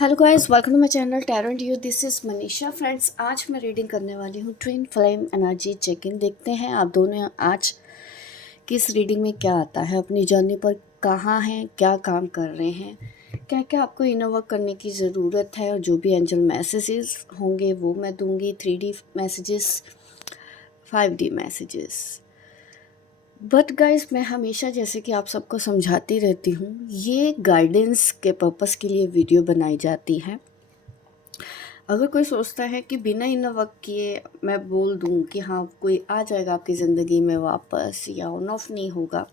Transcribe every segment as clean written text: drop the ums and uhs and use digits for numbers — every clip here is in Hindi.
Hello guys, welcome to my channel tarot and you. This is Manisha. Friends, आज मैं रीडिंग करने वाली हूँ twin flame energy check in. देखते हैं आप दोनों आज किस रीडिंग में क्या आता है, अपनी जर्नी पर कहाँ हैं, क्या काम कर रहे हैं, क्या क्या आपको इनर वर्क करने की ज़रूरत है। और जो भी एंजल मैसेजेस होंगे वो मैं दूंगी, 3D messages, 5D messages. But guys, मैं हमेशा जैसे कि आप सबको समझाती रहती हूँ, ये गाइडेंस के पर्पस के लिए वीडियो बनाई जाती है। अगर कोई सोचता है कि बिना इनर वर्क किए मैं बोल दूं कि हाँ कोई आ जाएगा आपकी ज़िंदगी में वापस या ऑन ऑफ नहीं होगा,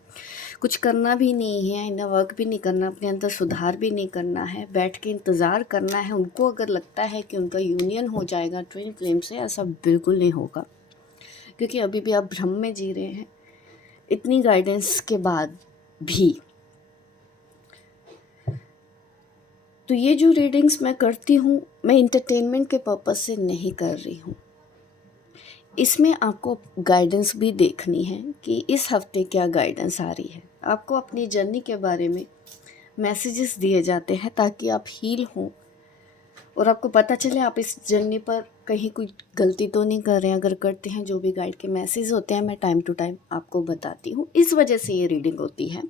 कुछ करना भी नहीं है, इनर वर्क भी नहीं करना, अपने अंदर सुधार भी नहीं करना है, बैठ के इंतज़ार करना है, उनको अगर लगता है कि उनका यूनियन हो जाएगा ट्विन फ्लेम से, ऐसा बिल्कुल नहीं होगा। क्योंकि अभी भी आप भ्रम में जी रहे हैं इतनी गाइडेंस के बाद भी। तो ये जो रीडिंग्स मैं करती हूँ, मैं इंटरटेनमेंट के पर्पस से नहीं कर रही हूँ। इसमें आपको गाइडेंस भी देखनी है कि इस हफ्ते क्या गाइडेंस आ रही है। आपको अपनी जर्नी के बारे में मैसेजेस दिए जाते हैं ताकि आप हील हों और आपको पता चले आप इस जर्नी पर कहीं कोई गलती तो नहीं कर रहे हैं। अगर करते हैं, जो भी गाइड के मैसेज होते हैं मैं टाइम टू टाइम आपको बताती हूँ। इस वजह से ये रीडिंग होती है।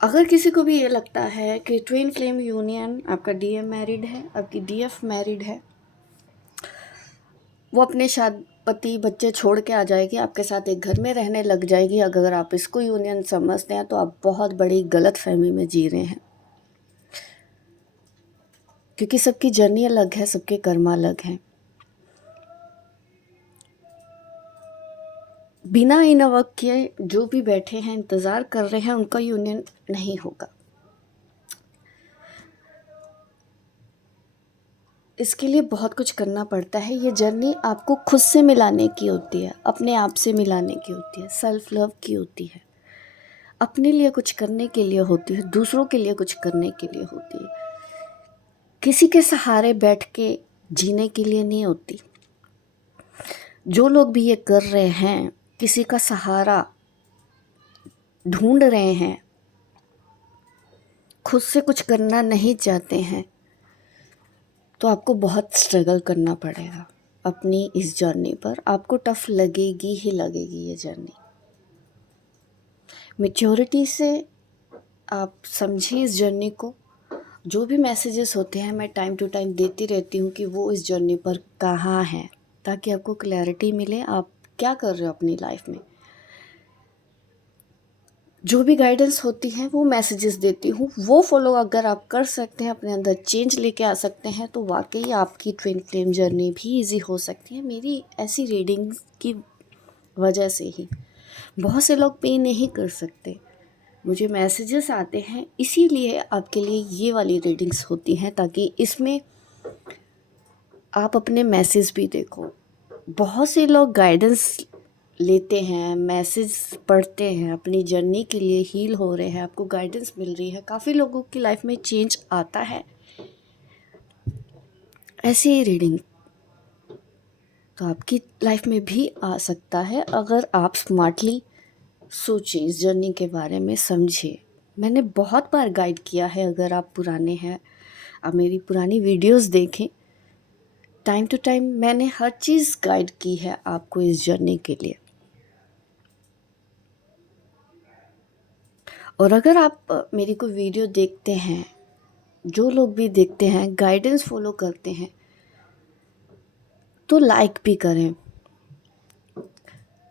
अगर किसी को भी ये लगता है कि ट्विन फ्लेम यूनियन, आपका डीएम मैरिड है, आपकी डीएफ मैरिड है, वो अपने पति बच्चे छोड़ के आ जाएगी, आपके साथ एक घर में रहने लग जाएगी, अगर आप इसको यूनियन समझते हैं तो आप बहुत बड़ी गलत फहमी में जी रहे हैं। क्योंकि सबकी जर्नी अलग है, सबके कर्म अलग हैं। बिना इनर वर्क किए जो भी बैठे हैं, इंतज़ार कर रहे हैं, उनका यूनियन नहीं होगा। इसके लिए बहुत कुछ करना पड़ता है। ये जर्नी आपको खुद से मिलाने की होती है, अपने आप से मिलाने की होती है, सेल्फ लव की होती है, अपने लिए कुछ करने के लिए होती है, दूसरों के लिए कुछ करने के लिए होती है। किसी के सहारे बैठ के जीने के लिए नहीं होती। जो लोग भी ये कर रहे हैं, किसी का सहारा ढूंढ रहे हैं, खुद से कुछ करना नहीं चाहते हैं, तो आपको बहुत स्ट्रगल करना पड़ेगा अपनी इस जर्नी पर। आपको टफ लगेगी ही लगेगी ये जर्नी। मैच्योरिटी से आप समझिए इस जर्नी को। जो भी मैसेजेस होते हैं मैं टाइम टू टाइम देती रहती हूँ कि वो इस जर्नी पर कहाँ हैं, ताकि आपको क्लैरिटी मिले आप क्या कर रहे हो अपनी लाइफ में। जो भी गाइडेंस होती है वो मैसेजेस देती हूँ, वो फॉलो अगर आप कर सकते हैं, अपने अंदर चेंज लेके आ सकते हैं, तो वाकई आपकी ट्विन फ्लेम जर्नी भी इजी हो सकती है। मेरी ऐसी रीडिंग की वजह से ही बहुत से लोग पे नहीं कर सकते। मुझे मैसेजेस आते हैं, इसीलिए आपके लिए ये वाली रीडिंग्स होती हैं, ताकि इसमें आप अपने मैसेज भी देखो। बहुत से लोग गाइडेंस लेते हैं, मैसेज पढ़ते हैं, अपनी जर्नी के लिए हील हो रहे हैं, आपको गाइडेंस मिल रही है, काफ़ी लोगों की लाइफ में चेंज आता है। ऐसी ही रीडिंग तो आपकी लाइफ में भी आ सकता है, अगर आप स्मार्टली सोचें, इस जर्नी के बारे में समझें। मैंने बहुत बार गाइड किया है, अगर आप पुराने हैं, आप मेरी पुरानी वीडियोस देखें, टाइम टू टाइम मैंने हर चीज़ गाइड की है आपको इस जर्नी के लिए। और अगर आप मेरी कोई वीडियो देखते हैं, जो लोग भी देखते हैं, गाइडेंस फॉलो करते हैं, तो लाइक भी करें,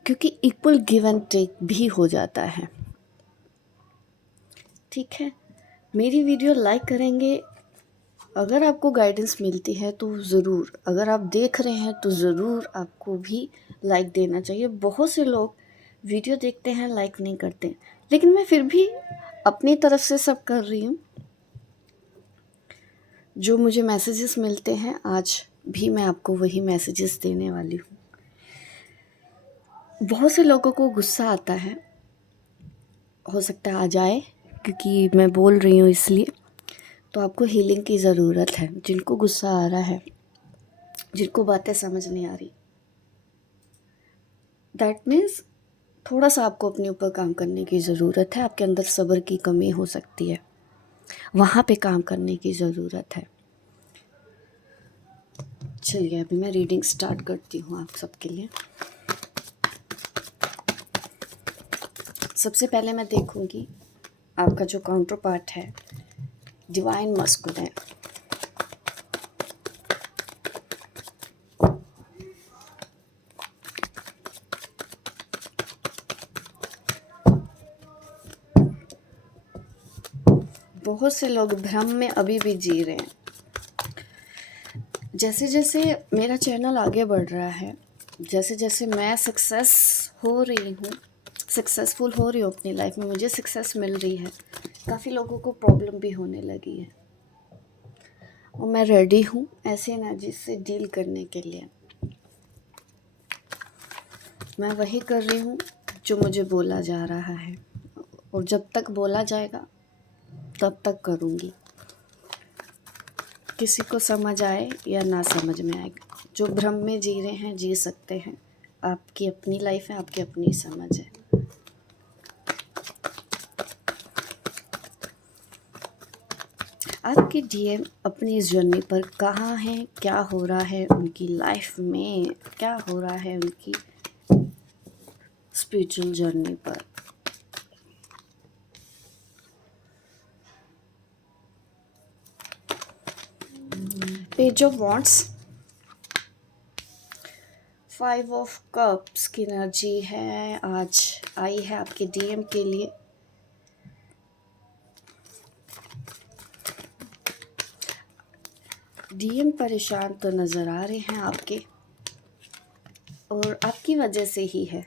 क्योंकि इक्वल गिव एंड टेक भी हो जाता है। ठीक है, मेरी वीडियो लाइक करेंगे। अगर आपको गाइडेंस मिलती है तो ज़रूर, अगर आप देख रहे हैं तो ज़रूर आपको भी लाइक देना चाहिए। बहुत से लोग वीडियो देखते हैं, लाइक नहीं करते, लेकिन मैं फिर भी अपनी तरफ से सब कर रही हूँ। जो मुझे मैसेजेस मिलते हैं, आज भी मैं आपको वही मैसेजेस देने वाली हूँ। बहुत से लोगों को गुस्सा आता है, हो सकता है आ जाए, क्योंकि मैं बोल रही हूँ इसलिए। तो आपको हीलिंग की ज़रूरत है। जिनको गुस्सा आ रहा है, जिनको बातें समझ नहीं आ रही, दैट मीन्स थोड़ा सा आपको अपने ऊपर काम करने की ज़रूरत है। आपके अंदर सब्र की कमी हो सकती है। वहाँ पे काम करने की ज़रूरत है। चलिए अभी मैं रीडिंग स्टार्ट करती हूँ आप सबके लिए। सबसे पहले मैं देखूँगी आपका जो काउंटर पार्ट है, डिवाइन मस्कुलिन। बहुत से लोग भ्रम में अभी भी जी रहे हैं। जैसे जैसे मेरा चैनल आगे बढ़ रहा है, जैसे जैसे मैं सक्सेसफुल हो रही हूँ अपनी लाइफ में, मुझे सक्सेस मिल रही है, काफ़ी लोगों को प्रॉब्लम भी होने लगी है और मैं रेडी हूँ ऐसी एनर्जी से डील करने के लिए। मैं वही कर रही हूँ जो मुझे बोला जा रहा है और जब तक बोला जाएगा तब तक करूँगी। किसी को समझ आए या ना समझ में आए, जो भ्रम में जी रहे हैं जी सकते हैं। आपकी अपनी लाइफ है, आपकी अपनी समझ है। आपके डीएम अपनी इस जर्नी पर कहाँ हैं, क्या हो रहा है उनकी लाइफ में, क्या हो रहा है उनकी स्पिरिचुअल जर्नी पर। Page of wands, 5 of cups की एनर्जी है आज आई है आपके डीएम के लिए। डीएम परेशान तो नज़र आ रहे हैं आपके, और आपकी वजह से ही है।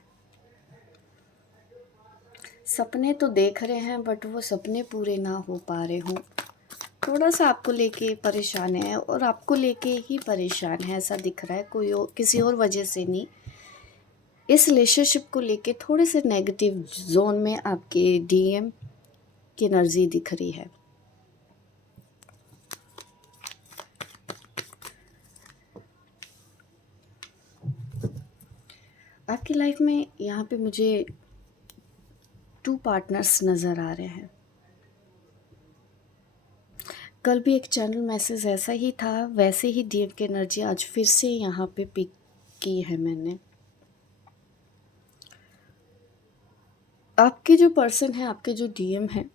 सपने तो देख रहे हैं बट वो सपने पूरे ना हो पा रहे हों। थोड़ा सा आपको लेके परेशान है और आपको लेके ही परेशान है ऐसा दिख रहा है, कोई और किसी और वजह से नहीं। इस रिलेशनशिप को लेके थोड़े से नेगेटिव जोन में आपके डीएम की एनर्जी दिख रही है। आपकी लाइफ में यहाँ पे मुझे 2 पार्टनर्स नज़र आ रहे हैं। कल भी एक चैनल मैसेज ऐसा ही था, वैसे ही डीएम की एनर्जी आज फिर से यहाँ पे पिक की है मैंने। आपके जो पर्सन है, आपके जो डीएम हैं,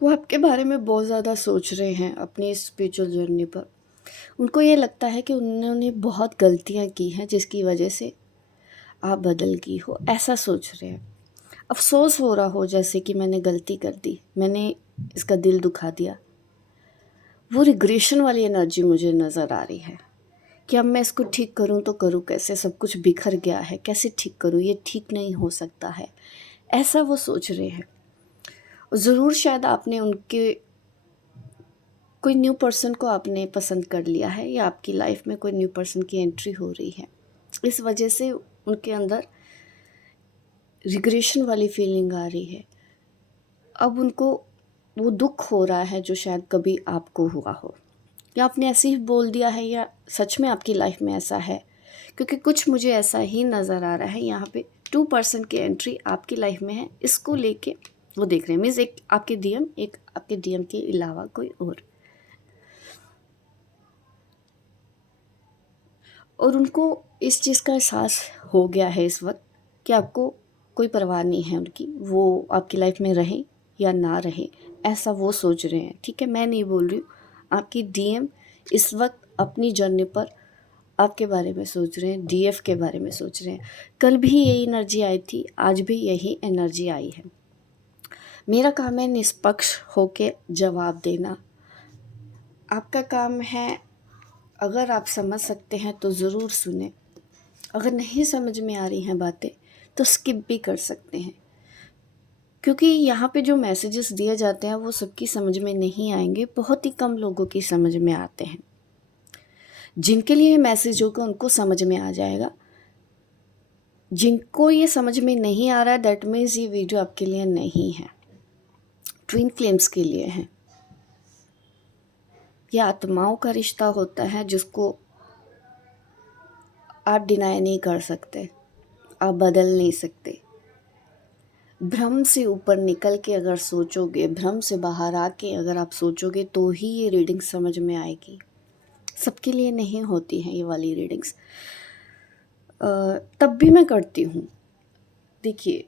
वो आपके बारे में बहुत ज़्यादा सोच रहे हैं अपनी स्पिरिचुअल जर्नी पर। उनको ये लगता है कि उन्होंने बहुत गलतियाँ की हैं जिसकी वजह से आप बदल गई हो, ऐसा सोच रहे हैं। अफ़सोस हो रहा हो जैसे कि मैंने गलती कर दी, मैंने इसका दिल दुखा दिया। वो रिग्रेशन वाली एनर्जी मुझे नज़र आ रही है कि अब मैं इसको ठीक करूं तो करूं कैसे, सब कुछ बिखर गया है, कैसे ठीक करूं, ये ठीक नहीं हो सकता है, ऐसा वो सोच रहे हैं। ज़रूर शायद आपने उनके कोई न्यू पर्सन को आपने पसंद कर लिया है या आपकी लाइफ में कोई न्यू पर्सन की एंट्री हो रही है, इस वजह से उनके अंदर रिग्रेशन वाली फीलिंग आ रही है। अब उनको वो दुख हो रहा है जो शायद कभी आपको हुआ हो, या आपने ऐसे ही बोल दिया है, या सच में आपकी लाइफ में ऐसा है, क्योंकि कुछ मुझे ऐसा ही नज़र आ रहा है। यहाँ पे 2 पर्सन की एंट्री आपकी लाइफ में है, इसको लेके वो देख रहे हैं। मीन्स एक आपके डीएम, एक आपके डीएम के अलावा कोई और उनको इस चीज़ का एहसास हो गया है इस वक्त कि आपको कोई परवाह नहीं है उनकी, वो आपकी लाइफ में रहें या ना रहें, ऐसा वो सोच रहे हैं। ठीक है, मैं नहीं बोल रही हूँ, आपकी डीएम इस वक्त अपनी जर्नी पर आपके बारे में सोच रहे हैं, डीएफ के बारे में सोच रहे हैं। कल भी यही एनर्जी आई थी, आज भी यही एनर्जी आई है। मेरा काम है निष्पक्ष होके जवाब देना, आपका काम है अगर आप समझ सकते हैं तो ज़रूर सुने, अगर नहीं समझ में आ रही हैं बातें तो स्किप भी कर सकते हैं, क्योंकि यहाँ पे जो मैसेजेस दिए जाते हैं वो सबकी समझ में नहीं आएंगे, बहुत ही कम लोगों की समझ में आते हैं। जिनके लिए मैसेज होगा उनको समझ में आ जाएगा, जिनको ये समझ में नहीं आ रहा है दैट मीन्स ये वीडियो आपके लिए नहीं है, ट्विन फ्लेम्स के लिए है। ये आत्माओं का रिश्ता होता है जिसको आप डिनाई नहीं कर सकते, आप बदल नहीं सकते। भ्रम से ऊपर निकल के अगर सोचोगे, भ्रम से बाहर आके अगर आप सोचोगे तो ही ये रीडिंग समझ में आएगी। सबके लिए नहीं होती हैं ये वाली रीडिंग्स। तब भी मैं करती हूँ। देखिए,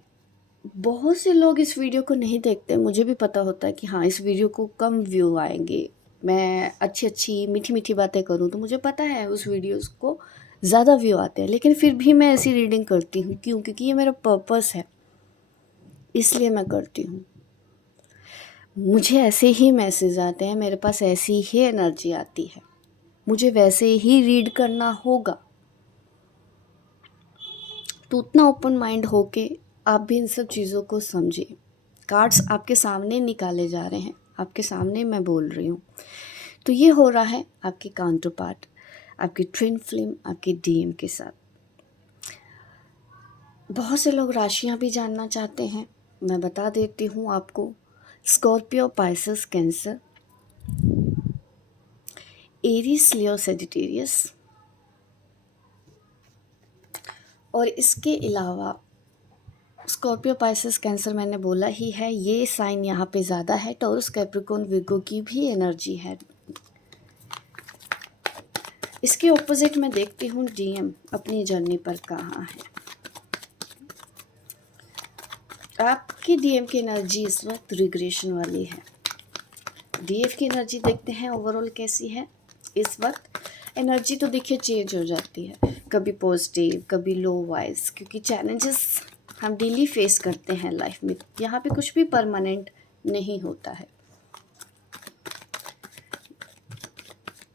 बहुत से लोग इस वीडियो को नहीं देखते, मुझे भी पता होता है कि हाँ, इस वीडियो को कम व्यू आएंगे। मैं अच्छी मीठी मीठी बातें करूँ तो मुझे पता है उस वीडियोस को ज़्यादा व्यू आते हैं, लेकिन फिर भी मैं ऐसी रीडिंग करती हूँ। क्यों? क्योंकि ये मेरा पर्पस है, इसलिए मैं करती हूँ। मुझे ऐसे ही मैसेज आते हैं, मेरे पास ऐसी ही एनर्जी आती है, मुझे वैसे ही रीड करना होगा। तो उतना ओपन माइंड होके आप भी इन सब चीज़ों को समझिए। कार्ड्स आपके सामने निकाले जा रहे हैं, आपके सामने मैं बोल रही हूँ। तो ये हो रहा है आपके काउंटर पार्ट, आपकी ट्विन फ्लेम, आपके डीएम के साथ। बहुत से लोग राशियाँ भी जानना चाहते हैं, मैं बता देती हूँ आपको। स्कॉर्पियो, पाइसेस, कैंसर, एरीज, लियो, सेजिटेरियस। और इसके अलावा स्कॉर्पियो, पाइसेस, कैंसर मैंने बोला ही है, ये साइन यहाँ पे ज़्यादा है। टॉरस, कैप्रिकॉर्न, विर्गो की भी एनर्जी है। इसके ऑपोजिट मैं देखती हूँ डीएम अपनी जर्नी पर कहाँ है। आपकी डीएम की एनर्जी इस वक्त रिग्रेशन वाली है। डीएफ की एनर्जी देखते हैं ओवरऑल कैसी है इस वक्त। एनर्जी तो देखिए चेंज हो जाती है, कभी पॉजिटिव, कभी लो वाइज, क्योंकि चैलेंजेस हम डेली फेस करते हैं लाइफ में। यहाँ पे कुछ भी परमानेंट नहीं होता है,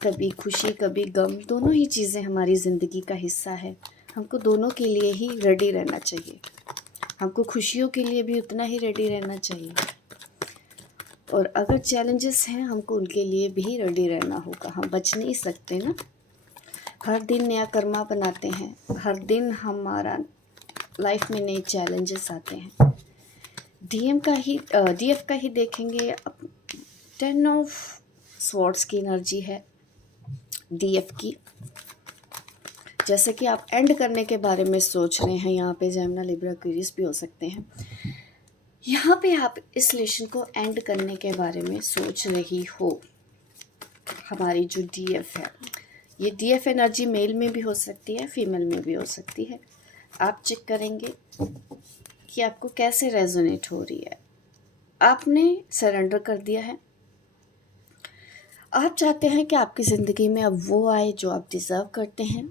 कभी खुशी कभी गम, दोनों ही चीज़ें हमारी ज़िंदगी का हिस्सा है। हमको दोनों के लिए ही रेडी रहना चाहिए। हमको खुशियों के लिए भी उतना ही रेडी रहना चाहिए, और अगर चैलेंजेस हैं हमको उनके लिए भी रेडी रहना होगा। हम बच नहीं सकते ना। हर दिन नया कर्मा बनाते हैं, हर दिन हमारा लाइफ में नए चैलेंजेस आते हैं। डीएफ का ही देखेंगे। 10 ऑफ स्वॉर्ड्स की एनर्जी है डीएफ की। जैसे कि आप एंड करने के बारे में सोच रहे हैं, यहाँ पे जेमिनी, लिब्रा, एक्वेरियस भी हो सकते हैं। यहाँ पे आप इस रिलेशन को एंड करने के बारे में सोच रही हो। हमारी जो डीएफ है, ये डीएफ एनर्जी मेल में भी हो सकती है, फीमेल में भी हो सकती है। आप चेक करेंगे कि आपको कैसे रेजोनेट हो रही है। आपने सरेंडर कर दिया है। आप चाहते हैं कि आपकी ज़िंदगी में अब वो आए जो आप डिज़र्व करते हैं।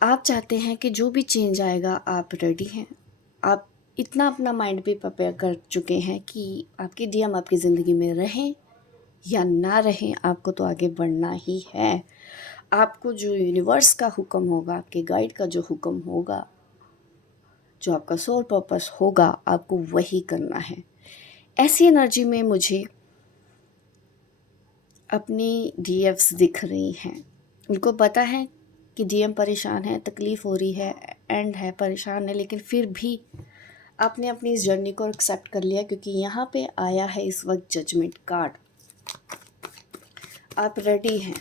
आप चाहते हैं कि जो भी चेंज आएगा आप रेडी हैं। आप इतना अपना माइंड भी प्रिपेयर कर चुके हैं कि आपकी डीएम आपकी ज़िंदगी में रहें या ना रहें, आपको तो आगे बढ़ना ही है। आपको जो यूनिवर्स का हुक्म होगा, आपके गाइड का जो हुक्म होगा, जो आपका सोल पर्पस होगा, आपको वही करना है। ऐसी एनर्जी में मुझे अपनी डीएफ्स दिख रही हैं। उनको पता है कि डीएम परेशान है, तकलीफ़ हो रही है, एंड है, परेशान है, लेकिन फिर भी आपने अपनी इस जर्नी को एक्सेप्ट कर लिया, क्योंकि यहाँ पे आया है इस वक्त जजमेंट कार्ड। आप रेडी हैं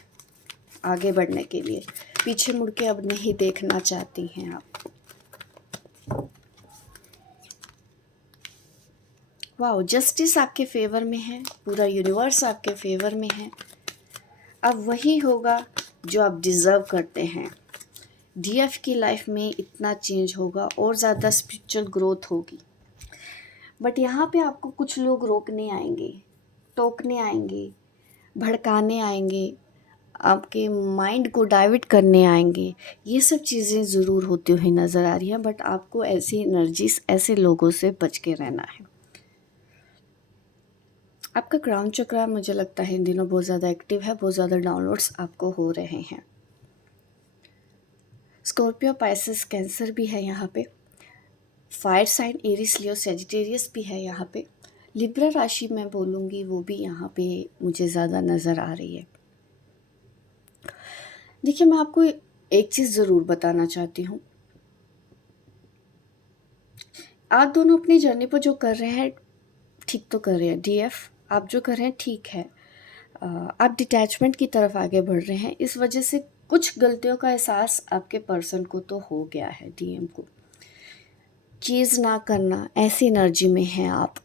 आगे बढ़ने के लिए, पीछे मुड़ के अब नहीं देखना चाहती हैं आप। वाह, जस्टिस आपके फेवर में है, पूरा यूनिवर्स आपके फेवर में है। अब वही होगा जो आप डिज़र्व करते हैं। डीएफ की लाइफ में इतना चेंज होगा और ज़्यादा स्पिरिचुअल ग्रोथ होगी। बट यहाँ पे आपको कुछ लोग रोकने आएंगे, टोकने आएंगे, भड़काने आएंगे, आपके माइंड को डाइवर्ट करने आएंगे। ये सब चीज़ें ज़रूर होती हुई नज़र आ रही हैं, बट आपको ऐसी एनर्जीज, ऐसे लोगों से बच के रहना है। आपका क्राउन चक्रा मुझे लगता है इन दिनों बहुत ज़्यादा एक्टिव है, बहुत ज़्यादा डाउनलोड्स आपको हो रहे हैं। स्कॉर्पियो, पाइसेस, कैंसर भी है यहाँ पे। फायर साइन एरीज, लियो, सेजिटेरियस भी है यहाँ पे। लिब्रा राशि मैं बोलूँगी वो भी यहाँ पे मुझे ज़्यादा नज़र आ रही है। देखिए, मैं आपको एक चीज़ ज़रूर बताना चाहती हूँ। आप दोनों अपनी जर्नी पर जो कर रहे हैं ठीक तो कर रहे हैं। डीएफ आप जो कर रहे हैं ठीक है। आप डिटैचमेंट की तरफ आगे बढ़ रहे हैं। इस वजह से कुछ गलतियों का एहसास आपके पर्सन को तो हो गया है, डीएम को। चीज़ ना करना, ऐसी एनर्जी में हैं आप।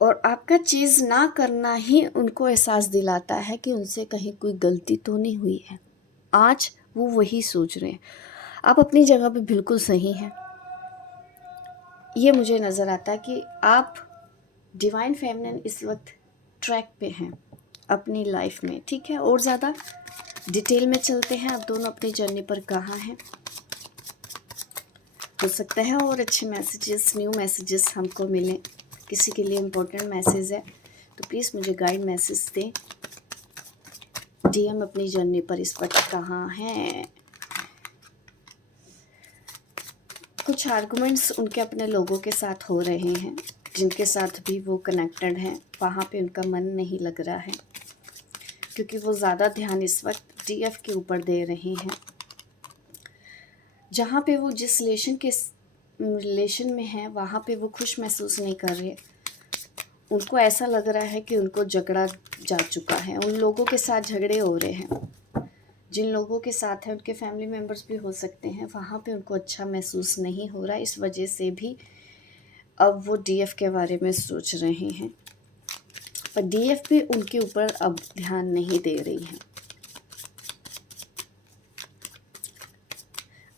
और आपका चीज़ ना करना ही उनको एहसास दिलाता है कि उनसे कहीं कोई गलती तो नहीं हुई है। आज वो वही सोच रहे हैं। आप अपनी जगह पे बिल्कुल सही हैं। ये मुझे नज़र आता है कि आप डिवाइन फेमिनिन इस वक्त ट्रैक पे हैं अपनी लाइफ में, ठीक है। और ज़्यादा डिटेल में चलते हैं, आप दोनों अपनी जर्नी पर कहाँ हैं। हो सकता है और अच्छे मैसेजेस, न्यू मैसेजेस हमको मिलें, किसी के लिए इम्पोर्टेंट मैसेज है तो प्लीज़ मुझे गाइड मैसेज दें। डीएम अपनी जर्नी पर इस वक्त कहाँ हैं। कुछ आर्गुमेंट्स उनके अपने लोगों के साथ हो रहे हैं, जिनके साथ भी वो कनेक्टेड हैं, वहाँ पे उनका मन नहीं लग रहा है, क्योंकि वो ज़्यादा ध्यान इस वक्त डीएफ के ऊपर दे रहे हैं। जहाँ पे वो जिस रिलेशन में हैं वहाँ पे वो खुश महसूस नहीं कर रहे। उनको ऐसा लग रहा है कि उनको झगड़ा जा चुका है, उन लोगों के साथ झगड़े हो रहे हैं, जिन लोगों के साथ हैं उनके फैमिली मेम्बर्स भी हो सकते हैं, वहाँ पे उनको अच्छा महसूस नहीं हो रहा। इस वजह से भी अब वो डीएफ के बारे में सोच रहे हैं, पर डीएफ भी उनके ऊपर अब ध्यान नहीं दे रही है।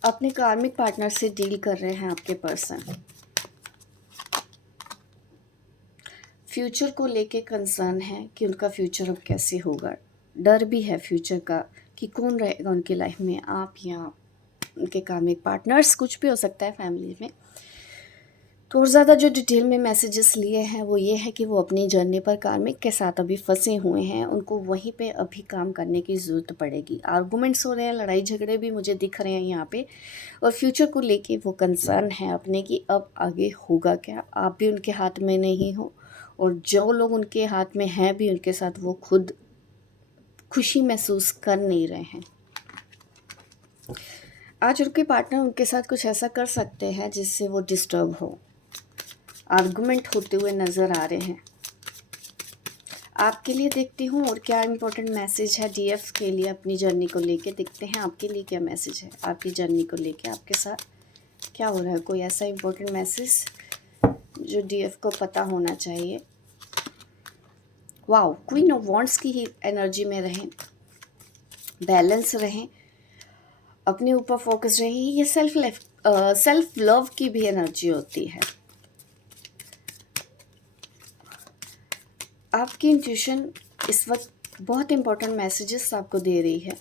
अपने कार्मिक पार्टनर से डील कर रहे हैं आपके पर्सन। फ्यूचर को लेके कंसर्न है कि उनका फ्यूचर अब कैसे होगा। डर भी है फ्यूचर का कि कौन रहेगा उनकी लाइफ में, आप या उनके कार्मिक पार्टनर्स, कुछ भी हो सकता है फैमिली में। तो और ज़्यादा जो डिटेल में मैसेजेस लिए हैं वो ये है कि वो अपनी जर्नी पर कार्मिक के साथ अभी फंसे हुए हैं, उनको वहीं पे अभी काम करने की ज़रूरत पड़ेगी। आर्गूमेंट्स हो रहे हैं, लड़ाई झगड़े भी मुझे दिख रहे हैं यहाँ पे, और फ्यूचर को लेके वो कंसर्न है अपने कि अब आगे होगा क्या। आप भी उनके हाथ में नहीं हो, और जो लोग उनके हाथ में हैं भी उनके साथ वो खुद खुशी महसूस कर नहीं रहे हैं। आज उनके पार्टनर उनके साथ कुछ ऐसा कर सकते हैं जिससे वो डिस्टर्ब हो। आर्गुमेंट होते हुए नज़र आ रहे हैं। आपके लिए देखती हूँ और क्या इम्पोर्टेंट मैसेज है डीएफ के लिए अपनी जर्नी को लेके। देखते हैं आपके लिए क्या मैसेज है आपकी जर्नी को लेके, आपके साथ क्या हो रहा है। कोई ऐसा इम्पोर्टेंट मैसेज जो डीएफ को पता होना चाहिए। वाओ, क्वीन ऑफ वॉन्ड्स की ही एनर्जी में रहें, बैलेंस रहें, अपने ऊपर फोकस रहें। ये सेल्फ लव की भी एनर्जी होती है। आपकी इंट्यूशन इस वक्त बहुत इम्पोर्टेंट मैसेजेस आपको दे रही है।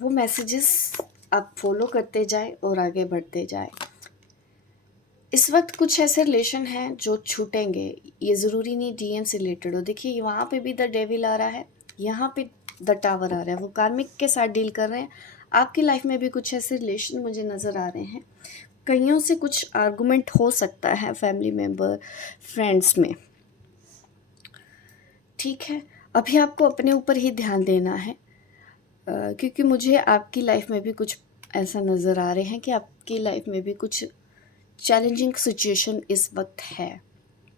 वो मैसेजेस आप फॉलो करते जाए और आगे बढ़ते जाए। इस वक्त कुछ ऐसे रिलेशन हैं जो छूटेंगे। ये ज़रूरी नहीं डीएम से रिलेटेड हो। देखिए वहाँ पे भी द डेविल आ रहा है, यहाँ पे द टावर आ रहा है। वो कार्मिक के साथ डील कर रहे हैं। आपकी लाइफ में भी कुछ ऐसे रिलेशन मुझे नज़र आ रहे हैं। कईयों से कुछ आर्गुमेंट हो सकता है फैमिली मेम्बर, फ्रेंड्स में, ठीक है। अभी आपको अपने ऊपर ही ध्यान देना है, क्योंकि मुझे आपकी लाइफ में भी कुछ ऐसा नज़र आ रहे हैं कि आपकी लाइफ में भी कुछ चैलेंजिंग सिचुएशन इस वक्त है।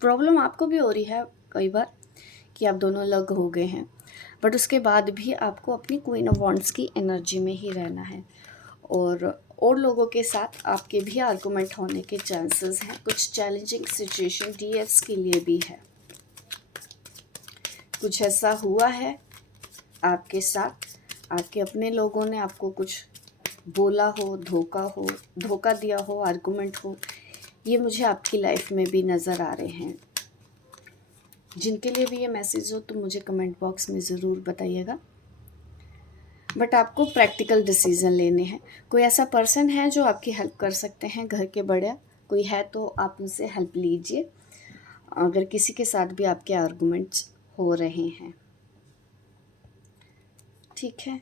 प्रॉब्लम आपको भी हो रही है कई बार कि आप दोनों अलग हो गए हैं, बट उसके बाद भी आपको अपनी क्वीन ऑफ वॉन्ड्स की एनर्जी में ही रहना है। और लोगों के साथ आपके भी आर्गुमेंट होने के चांसेस हैं। कुछ चैलेंजिंग सिचुएशन डीएफ्स के लिए भी है। कुछ ऐसा हुआ है आपके साथ, आपके अपने लोगों ने आपको कुछ बोला हो, धोखा दिया हो, आर्गुमेंट हो, ये मुझे आपकी लाइफ में भी नज़र आ रहे हैं। जिनके लिए भी ये मैसेज हो तो मुझे कमेंट बॉक्स में ज़रूर बताइएगा। बट आपको प्रैक्टिकल डिसीज़न लेने हैं। कोई ऐसा पर्सन है जो आपकी हेल्प कर सकते हैं, घर के बड़े कोई है तो आप उनसे हेल्प लीजिए, अगर किसी के साथ भी आपके आर्गुमेंट्स हो रहे हैं, ठीक है।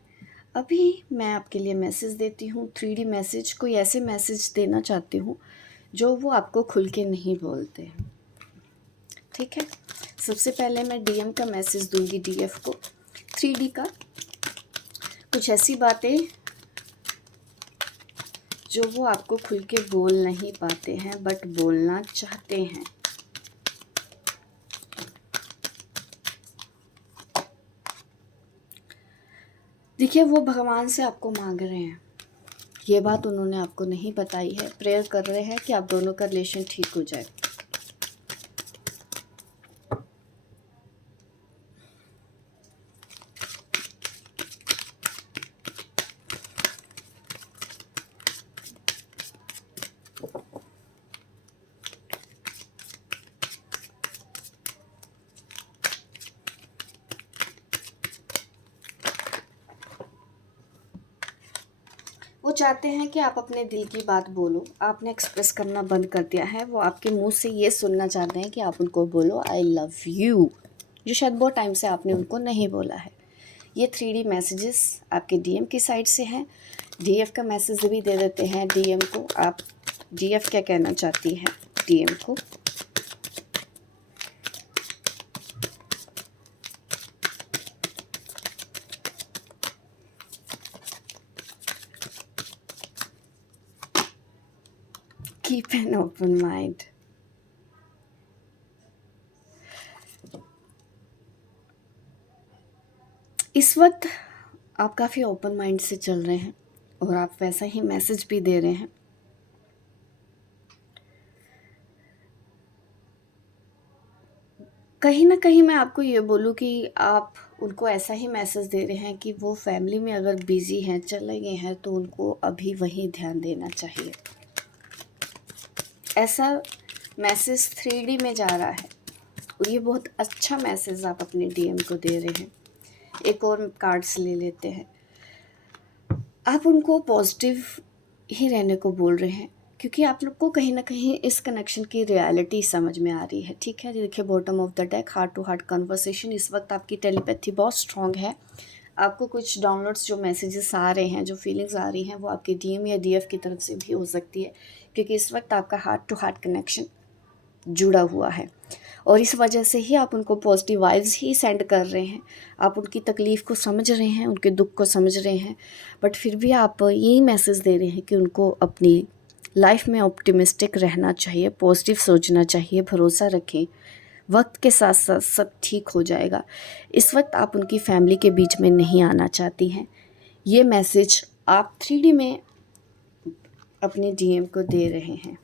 अभी मैं आपके लिए मैसेज देती हूँ, 3D मैसेज। कोई ऐसे मैसेज देना चाहती हूँ जो वो आपको खुल के नहीं बोलते, ठीक है। सबसे पहले मैं डीएम का मैसेज दूंगी डीएफ को, 3D का। कुछ ऐसी बातें जो वो आपको खुल के बोल नहीं पाते हैं बट बोलना चाहते हैं। देखिए वो भगवान से आपको मांग रहे हैं ये बात उन्होंने आपको नहीं बताई है। प्रेयर कर रहे हैं कि आप दोनों का रिलेशन ठीक हो जाए। वो चाहते हैं कि आप अपने दिल की बात बोलो। आपने एक्सप्रेस करना बंद कर दिया है। वो आपके मुंह से ये सुनना चाहते हैं कि आप उनको बोलो आई लव यू, जो शायद बहुत टाइम से आपने उनको नहीं बोला है। ये 3D मैसेजेस आपके डीएम की साइड से हैं। डीएफ का मैसेज भी दे देते हैं डीएम को। आप डीएफ क्या कहना चाहती हैं डीएम को। Keep an open mind. इस वक्त आप काफ़ी ओपन माइंड से चल रहे हैं और आप वैसा ही मैसेज भी दे रहे हैं। कहीं ना कहीं मैं आपको ये बोलूँ कि आप उनको ऐसा ही मैसेज दे रहे हैं कि वो फैमिली में अगर बिज़ी हैं, चले गए हैं, तो उनको अभी वही ध्यान देना चाहिए। ऐसा मैसेज 3D में जा रहा है और ये बहुत अच्छा मैसेज आप अपने डीएम को दे रहे हैं। एक और कार्ड्स ले लेते हैं। आप उनको पॉजिटिव ही रहने को बोल रहे हैं क्योंकि आप लोग को कहीं ना कहीं इस कनेक्शन की रियलिटी समझ में आ रही है। ठीक है, देखिए bottom of the deck, heart to heart conversation. इस वक्त आपकी टेलीपैथी बहुत स्ट्रांग है। आपको कुछ डाउनलोड्स जो मैसेजेस आ रहे हैं, जो फीलिंग्स आ रही हैं, वो आपके डीएम या डीएफ की तरफ से भी हो सकती है क्योंकि इस वक्त आपका हार्ट टू हार्ट कनेक्शन जुड़ा हुआ है और इस वजह से ही आप उनको पॉजिटिव वाइब्स ही सेंड कर रहे हैं। आप उनकी तकलीफ़ को समझ रहे हैं, उनके दुख को समझ रहे हैं, बट फिर भी आप यही मैसेज दे रहे हैं कि उनको अपनी लाइफ में ऑप्टिमिस्टिक रहना चाहिए, पॉजिटिव सोचना चाहिए, भरोसा रखें, वक्त के साथ साथ सब ठीक हो जाएगा। इस वक्त आप उनकी फैमिली के बीच में नहीं आना चाहती हैं। ये मैसेज आप 3D में अपने डीएम को दे रहे हैं।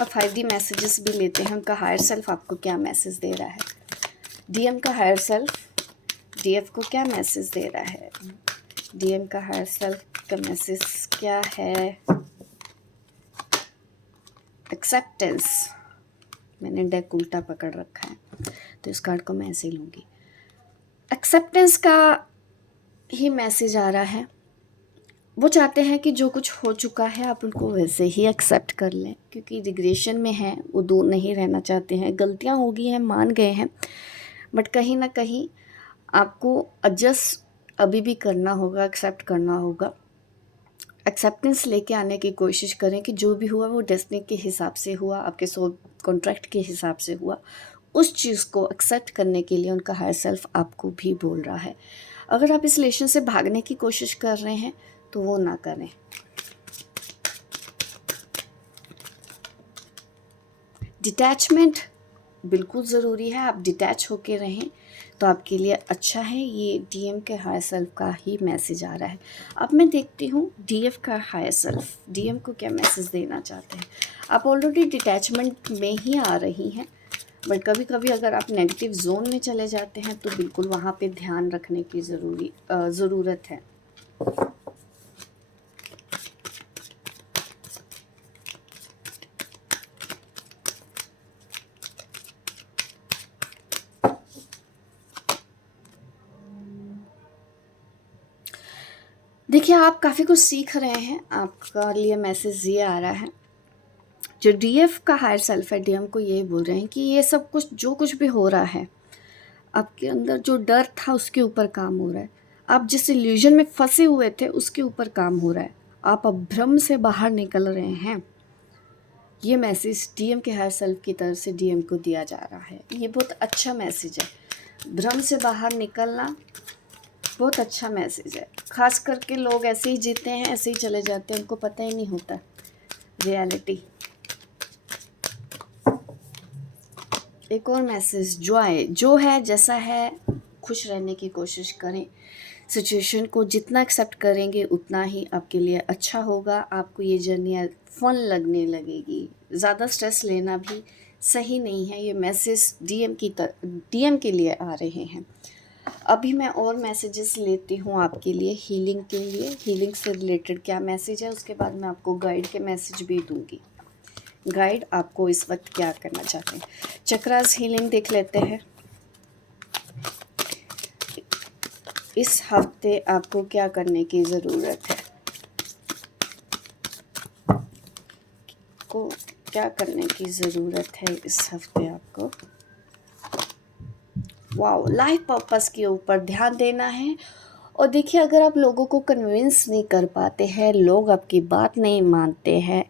अब 5D मैसेजेस भी लेते हैं। उनका हायर सेल्फ आपको क्या मैसेज दे रहा है। डीएम का हायर सेल्फ डीएफ को क्या मैसेज दे रहा है। डीएम का हायर सेल्फ का मैसेज क्या है। एक्सेप्टेंस। मैंने डेक उल्टा पकड़ रखा है तो इस कार्ड को मैं ऐसे ही लूँगी। एक्सेप्टेंस का ही मैसेज आ रहा है। वो चाहते हैं कि जो कुछ हो चुका है आप उनको वैसे ही एक्सेप्ट कर लें क्योंकि रिग्रेशन में हैं, वो दूर नहीं रहना चाहते हैं। गलतियां हो गई हैं, मान गए हैं, बट कहीं ना कहीं आपको एडजस्ट अभी भी करना होगा, एक्सेप्ट करना होगा। एक्सेप्टेंस लेके आने की कोशिश करें कि जो भी हुआ वो डेस्टिनी के हिसाब से हुआ, आपके सोल कॉन्ट्रैक्ट के हिसाब से हुआ। उस चीज़ को एक्सेप्ट करने के लिए उनका हायर सेल्फ आपको भी बोल रहा है। अगर आप इस रिलेशन से भागने की कोशिश कर रहे हैं तो वो ना करें। डिटैचमेंट बिल्कुल ज़रूरी है। आप डिटैच होके रहें तो आपके लिए अच्छा है। ये डीएम के हायर सेल्फ का ही मैसेज आ रहा है। अब मैं देखती हूँ डीएफ का हायर सेल्फ डीएम को क्या मैसेज देना चाहते हैं। आप ऑलरेडी डिटैचमेंट में ही आ रही हैं, बट कभी कभी अगर आप नेगेटिव जोन में चले जाते हैं तो बिल्कुल वहाँ पे ध्यान रखने की ज़रूरत है। देखिए आप काफ़ी कुछ सीख रहे हैं। आपका लिए मैसेज ये आ रहा है। जो डीएफ का हायर सेल्फ है डीएम को ये बोल रहे हैं कि ये सब कुछ जो कुछ भी हो रहा है, आपके अंदर जो डर था उसके ऊपर काम हो रहा है। आप जिस इल्यूजन में फंसे हुए थे उसके ऊपर काम हो रहा है। आप अब भ्रम से बाहर निकल रहे हैं। ये मैसेज डीएम के हायर सेल्फ की तरफ से डीएम को दिया जा रहा है। ये बहुत अच्छा मैसेज है। भ्रम से बाहर निकलना बहुत अच्छा मैसेज है। खास करके लोग ऐसे ही जीते हैं, ऐसे ही चले जाते हैं, उनको पता ही नहीं होता रियलिटी। एक और मैसेज जॉय, जो है जैसा है खुश रहने की कोशिश करें। सिचुएशन को जितना एक्सेप्ट करेंगे उतना ही आपके लिए अच्छा होगा। आपको ये जर्नी फन लगने लगेगी। ज़्यादा स्ट्रेस लेना भी सही नहीं है। ये मैसेज डीएम के लिए आ रहे हैं। अभी मैं और मैसेजेस लेती हूँ आपके लिए हीलिंग के लिए। हीलिंग से रिलेटेड क्या मैसेज है, उसके बाद मैं आपको गाइड के मैसेज भी दूंगी। गाइड आपको इस वक्त क्या करना चाहते हैं। चक्रास हीलिंग देख लेते हैं। इस हफ्ते आपको क्या करने की ज़रूरत है, को क्या करने की ज़रूरत है इस हफ्ते आपको। वाओ, लाइफ पर्पस के ऊपर ध्यान देना है। और देखिए, अगर आप लोगों को कन्विंस नहीं कर पाते हैं, लोग आपकी बात नहीं मानते हैं,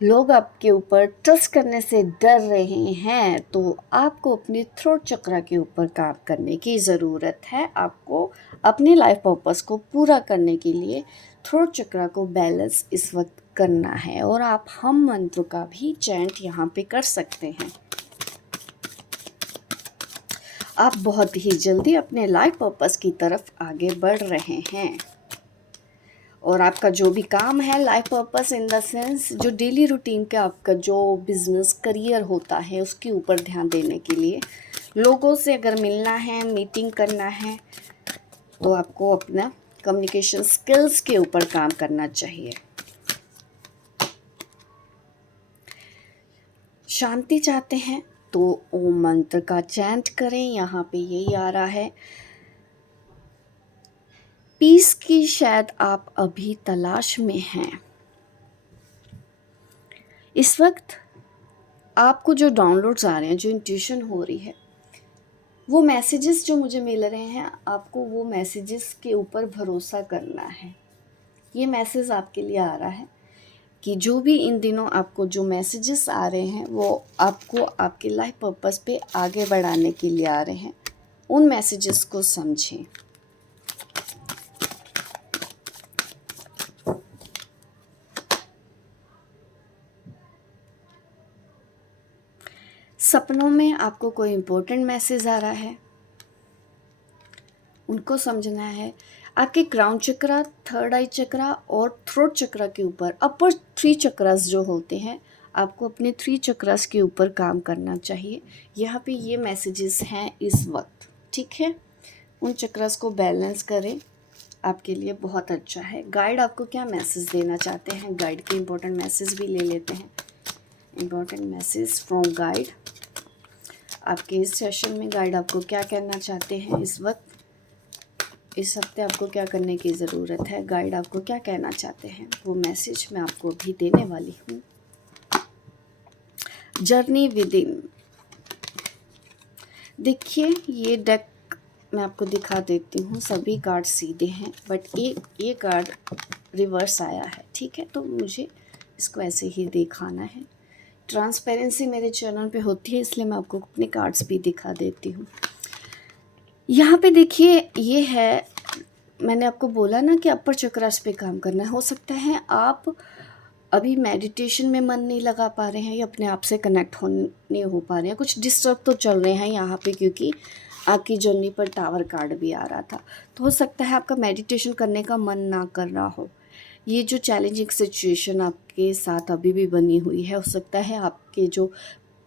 लोग आपके ऊपर ट्रस्ट करने से डर रहे हैं, तो आपको अपनी थ्रोट चक्र के ऊपर काम करने की ज़रूरत है। आपको अपने लाइफ पर्पस को पूरा करने के लिए थ्रोट चक्र को बैलेंस इस वक्त करना है। और आप हम मंत्र का भी चैंट यहाँ पे कर सकते हैं। आप बहुत ही जल्दी अपने लाइफ पर्पस की तरफ आगे बढ़ रहे हैं। और आपका जो भी काम है, life purpose in the sense जो डेली रूटीन का आपका जो बिजनेस करियर होता है, उसके ऊपर ध्यान देने के लिए लोगों से अगर मिलना है, मीटिंग करना है, तो आपको अपना कम्युनिकेशन स्किल्स के ऊपर काम करना चाहिए। शांति चाहते हैं तो ओम मंत्र का चैंट करें। यहाँ पे यही आ रहा है, पीस की शायद आप अभी तलाश में हैं। इस वक्त आपको जो डाउनलोड्स आ रहे हैं, जो इंट्यूशन हो रही है, वो मैसेजेस जो मुझे मिल रहे हैं, आपको वो मैसेजेस के ऊपर भरोसा करना है। ये मैसेज आपके लिए आ रहा है कि जो भी इन दिनों आपको जो मैसेजेस आ रहे हैं, वो आपको आपके लाइफ पर्पस पे आगे बढ़ाने के लिए आ रहे हैं। उन मैसेजेस को समझें। सपनों में आपको कोई इम्पोर्टेंट मैसेज आ रहा है, उनको समझना है। आपके क्राउन चक्रा, थर्ड आई चक्रा और थ्रोट चक्रा के ऊपर, अपर 3 चक्रास जो होते हैं, आपको अपने 3 चक्रास के ऊपर काम करना चाहिए। यहाँ पे ये मैसेजेस हैं इस वक्त, ठीक है। उन चक्रास को बैलेंस करें, आपके लिए बहुत अच्छा है। गाइड आपको क्या मैसेज देना चाहते हैं, गाइड के इम्पोर्टेंट मैसेज भी ले लेते हैं। Important message from guide. आपके इस सेशन में गाइड आपको क्या कहना चाहते हैं इस वक्त, इस हफ्ते आपको क्या करने की ज़रूरत है, गाइड आपको क्या कहना चाहते हैं, वो मैसेज मैं आपको अभी देने वाली हूँ। Journey with in. देखिए, ये डेक मैं आपको दिखा देती हूँ। सभी कार्ड सीधे हैं, बट ये कार्ड रिवर्स आया है, ठीक है। तो मुझे इसको ऐसे ही दिखाना है। ट्रांसपेरेंसी मेरे चैनल पे होती है, इसलिए मैं आपको अपने कार्ड्स भी दिखा देती हूँ। यहाँ पे देखिए, ये है, मैंने आपको बोला ना कि अपर चक्रास पे काम करना है। हो सकता है आप अभी मेडिटेशन में मन नहीं लगा पा रहे हैं, या अपने आप से कनेक्ट नहीं हो पा रहे हैं, कुछ डिस्टर्ब तो चल रहे हैं यहाँ पे, क्योंकि आपकी जर्नी पर टावर कार्ड भी आ रहा था। तो हो सकता है आपका मेडिटेशन करने का मन ना कर रहा हो। ये जो चैलेंजिंग सिचुएशन आपके साथ अभी भी बनी हुई है, हो सकता है आपके जो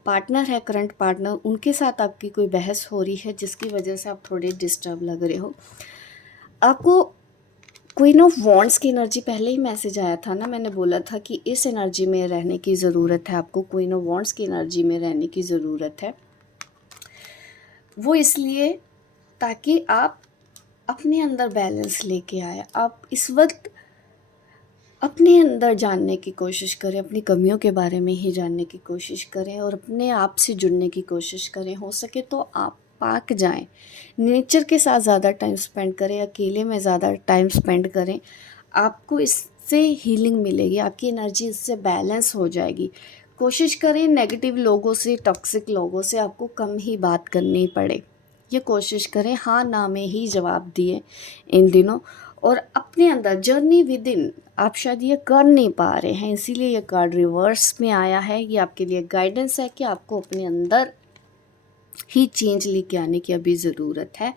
पार्टनर है, करंट पार्टनर, उनके साथ आपकी कोई बहस हो रही है, जिसकी वजह से आप थोड़े डिस्टर्ब लग रहे हो। आपको क्वीन ऑफ वॉन्ड्स की एनर्जी पहले ही मैसेज आया था ना, मैंने बोला था कि इस एनर्जी में रहने की ज़रूरत है आपको। क्वीन ऑफ वॉन्ड्स की एनर्जी में रहने की ज़रूरत है। वो इसलिए ताकि आप अपने अंदर बैलेंस लेके आए। आप इस वक्त अपने अंदर जानने की कोशिश करें, अपनी कमियों के बारे में ही जानने की कोशिश करें, और अपने आप से जुड़ने की कोशिश करें। हो सके तो आप पार्क जाएं, नेचर के साथ ज़्यादा टाइम स्पेंड करें, अकेले में ज़्यादा टाइम स्पेंड करें। आपको इससे हीलिंग मिलेगी, आपकी एनर्जी इससे बैलेंस हो जाएगी। कोशिश करें नेगेटिव लोगों से, टॉक्सिक लोगों से आपको कम ही बात करनी पड़े। ये कोशिश करें, हाँ ना में ही जवाब दिए इन दिनों। और अपने अंदर जर्नी विद इन, आप शायद ये कर नहीं पा रहे हैं, इसीलिए ये कार्ड रिवर्स में आया है। ये आपके लिए गाइडेंस है कि आपको अपने अंदर ही चेंज लेके आने की अभी ज़रूरत है।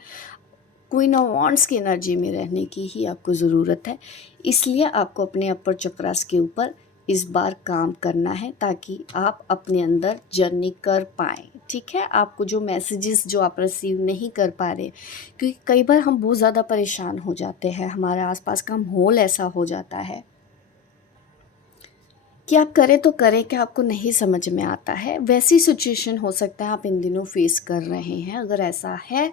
क्वीन ऑफ वांड्स की एनर्जी में रहने की ही आपको ज़रूरत है। इसलिए आपको अपने अपर चक्रास के ऊपर इस बार काम करना है ताकि आप अपने अंदर जर्नी कर पाएँ, ठीक है। आपको जो मैसेजेस जो आप रिसीव नहीं कर पा रहे, क्योंकि कई बार हम बहुत ज़्यादा परेशान हो जाते हैं, हमारे आसपास का माहौल ऐसा हो जाता है कि आप करें तो करें क्या, आपको नहीं समझ में आता है। वैसी सिचुएशन हो सकता है आप इन दिनों फेस कर रहे हैं। अगर ऐसा है,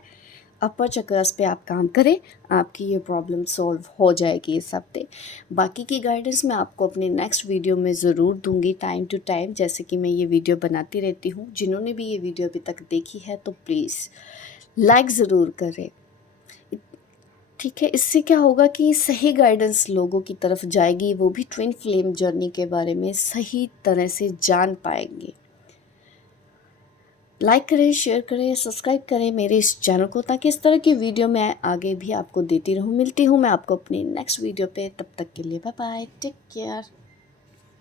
अपर चक्रस पे आप काम करें, आपकी ये प्रॉब्लम सॉल्व हो जाएगी इस हफ्ते। बाकी की गाइडेंस मैं आपको अपने नेक्स्ट वीडियो में ज़रूर दूंगी टाइम टू टाइम, जैसे कि मैं ये वीडियो बनाती रहती हूँ। जिन्होंने भी ये वीडियो अभी तक देखी है तो प्लीज़ लाइक ज़रूर करें, ठीक है। इससे क्या होगा कि सही गाइडेंस लोगों की तरफ जाएगी, वो भी ट्विन फ्लेम जर्नी के बारे में सही तरह से जान पाएंगे। लाइक करें, शेयर करें, सब्सक्राइब करें मेरे इस चैनल को, ताकि इस तरह की वीडियो मैं आगे भी आपको देती रहूं। मिलती हूं मैं आपको अपनी नेक्स्ट वीडियो पे, तब तक के लिए बाय बाय, टेक केयर।